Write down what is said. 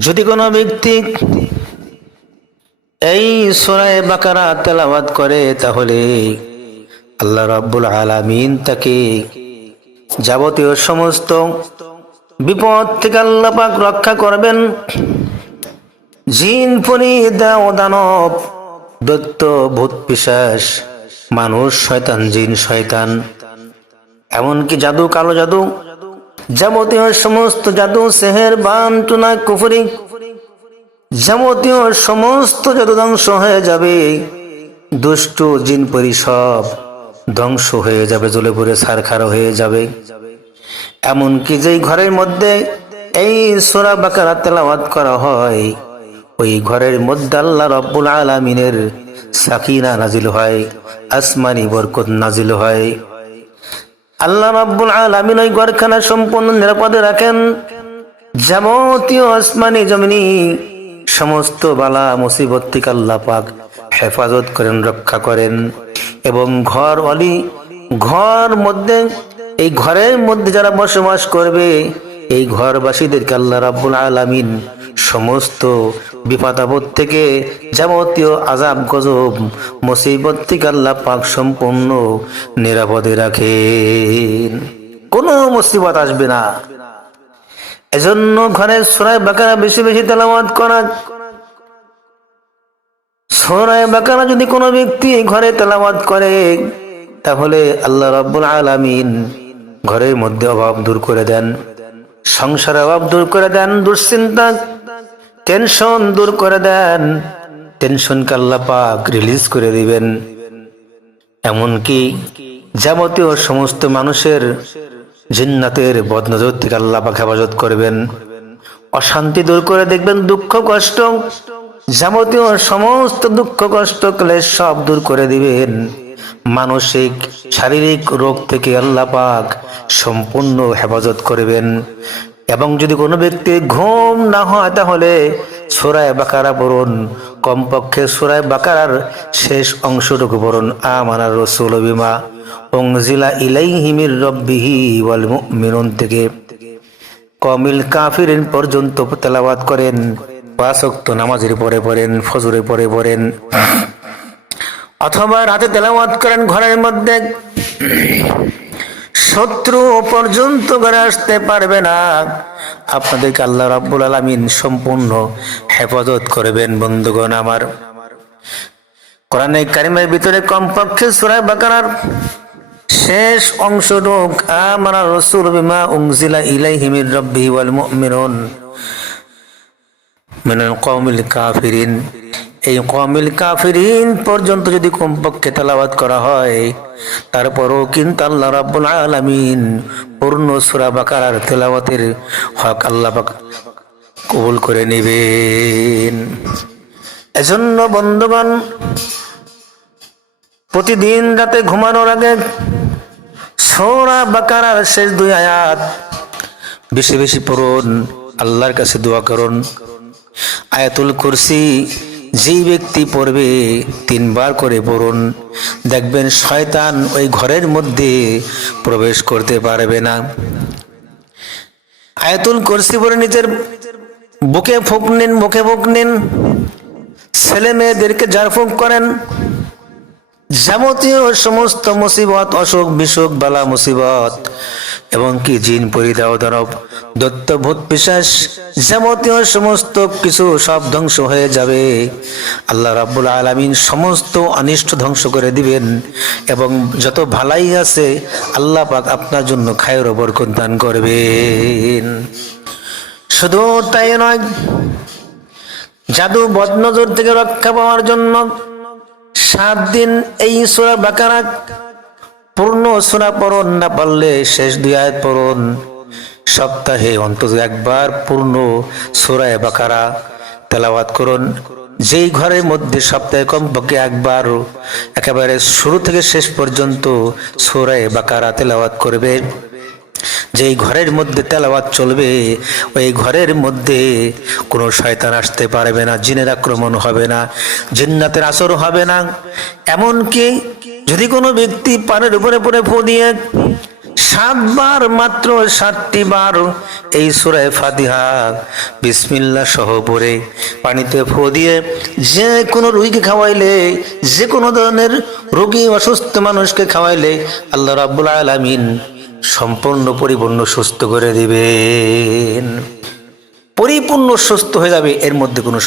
যদি কোনো ব্যক্তি এই সোরায় বাকারা তেলাওয়াত করে, তাহলে আল্লাহ রাব্বুল আলামিন তাকে যাবতীয় সমস্ত বিপদ থেকে আল্লাহ পাক রক্ষা করবেন। জিন, পরি দাও দানব, দৈত্য, ভূত পিশাস মানুষ, শয়তান, জিন, শয়তান, এমনকি জাদু, কালো জাদু যাবতীয় সমস্ত জাদু সেহের বান, টুনা, কুফরি, যাবতীয় সমস্ত জাদু ধ্বংস হয়ে যাবে। দুষ্ট জিন পরিসব ধ্বংস হয়ে যাবে জ্বলে পুড়ে সারখার হয়ে যাবে। এমনকি যেই ঘরের মধ্যে এই সোরা বাকারা তেলাওয়াত করা হয়, ওই ঘরের মধ্যে আল্লাহ রব্বুল আলমিনের সাকিনা নাজিল হয়, আসমানি বরকত নাজিল হয়। আল্লাহ রাব্বুল আলামিন ওই ঘরখানা সম্পূর্ণ নিরাপদে রাখেন। যাবতীয় আসমানি জমিনি, সমস্ত বালা মুসিবত থেকে আল্লাহ পাক হেফাজত করেন, রক্ষা করেন। এবং ঘর অলি, ঘর মধ্যে, এই ঘরের মধ্যে যারা বসবাস করবে, এই ঘরবাসীদেরকে আল্লাহ রাব্বুল আলামিন সমস্ত বিপদ আপদ থেকে যাবতীয় আজাব, গজব, মুসিবত থেকে আল্লাহ পাক সম্পূর্ণ নিরাপদে রাখেন। কোনো মুসিবত আসবে না। এজন্য ঘরে সোরায় বাকারা বেশি বেশি তেলাওয়াত করা। সোরায় বাকারা যদি কোনো ব্যক্তি ঘরে তেলাওয়াত করে, তাহলে আল্লাহ রাব্বুল আলামিন ঘরের মধ্যে অভাব দূর করে দেন সংসারে অভাব দূর করে দেন, দুশ্চিন্তা টেনশন দূর করে দেন। টেনশন আল্লাহ পাক রিলিজ করে দিবেন। এমনকি যাবতীয় সমস্ত মানুষের জিন্নাতের বদনজর থেকে আল্লাহ পাক হেফাজত করবেন। অশান্তি দূর করে দেখবেন দুঃখ, কষ্ট, যাবতীয় সমস্ত দুঃখ, কষ্ট, ক্লেশ সব দূর করে দিবেন। মানসিক, শারীরিক রোগ থেকে আল্লাহ পাক সম্পূর্ণ হেফাজত করবেন। এবং যদি কোনো ব্যক্তি ঘুম না হয়, তাহলে সোরায় বাকারা পড়ুন। কমপক্ষে সোরায় বাকারার শেষ অংশটুকু পড়ুন। আমানার রসুল বিমা অংজিলা ইলাইহিমির রব্বিহি ওয়াল মুমিনুন থেকে। কমিল কাফিরিন পর্যন্ত তেলাওয়াত করেন। পাঁচক্ত নামাজের পরে পড়েন, ফজরে পরে পড়েন। অথবা রাতে তেলাওয়াত করেন ঘরের মধ্যে। শত্রু পর্যন্ত ঘরে আসতে পারবে না। আপনাদেরকে আল্লাহ রাব্বুল আলামিন সম্পূর্ণ হেফাজত করবেন, বন্ধুগণ আমার। কোরআনে কারিমের ভিতরে কমপক্ষে সূরা বাকারার শেষ অংশটুক আমারা রসুল বিমা উংজিলা ইলাইহি মির রাব্বিহি ওয়াল মুমিনুন মিনাল কওমিল কাফিরিন। এই কমিল কাফিরিন পর্যন্ত যদি কমপক্ষে তেলাওয়াত করা হয়, তারপরও কিন্তু আল্লাহ রাব্বুল আলামিন পূর্ণ সূরা বাকারার তেলাওয়াতের হক আল্লাহ কবুল করে নেবেন। এজন্য বন্ধুগণ, প্রতিদিন রাতে ঘুমানোর আগে সূরা বাকারার শেষ দুই আয়াত বেশি বেশি পড়ুন, আল্লাহর কাছে দোয়া করুন। আয়াতুল কুরসি যেই ব্যক্তি পড়বে তিনবার করে পড়ুন, দেখবেন শয়তান ওই ঘরের মধ্যে প্রবেশ করতে পারবে না। আয়তুল করসি পরে নিজের বুকে ফুক নিন, মুখে ফুক নিন, ছেলে মেয়েদেরকে জারফুক করেন যাবতীয় সমস্ত মুসিবত, অসুখ, বিসুখ, বালা, মুসিবত, এবং কি জিন পরিদাও দানব, দত্ত, ভূত পিসাস যাবতীয় সমস্ত কিছু সব ধ্বংস হয়ে যাবে। আল্লাহ রাব্বুল আলামিন সমস্ত অনিষ্ট ধ্বংস করে দিবেন, এবং যত ভালাই আছে, আল্লাহ পাক আপনার জন্য খায়ের বরকত দান করবেন। শুধু তাই নয়, জাদু, বদনজর থেকে রক্ষা পাওয়ার জন্য সাত দিন এই সুরা বাকারা পূর্ণ সুরা পড়ুন না পারলে শেষ দুই আয়াত পড়ুন। সপ্তাহে অন্তত একবার পূর্ণ সুরায় বাকারা তেলাওয়াত করুন। যেই ঘরের মধ্যে সপ্তাহে কমপক্ষে একবার, একেবারে শুরু থেকে শেষ পর্যন্ত সুরায় বাকারা তেলাওয়াত করবে। যেই ঘরের মধ্যে তেলাওয়াত চলবে, ওই ঘরের মধ্যে কোনো শয়তান আসতে পারবে না, জিনের আক্রমণ হবে না, জিন্নাতের আসর হবে না। এমনকি যদি কোনো ব্যক্তি পানের উপরে পরে ফু দিয়ে সাতবার মাত্র সাতটি বার এই সুরায় ফাতিহা বিসমিল্লা সহ পরে পানিতে ফো দিয়ে যে কোনো রুগীকে খাওয়াইলে, যে কোনো ধরনের রোগী অসুস্থ মানুষকে খাওয়াইলে আল্লাহ রাব্বুল আলামিন সম্পূর্ণ পরিপূর্ণ সুস্থ করে দিবেন। পরিপূর্ণ সুস্থ হয়ে যাবে এর মধ্যে কোনো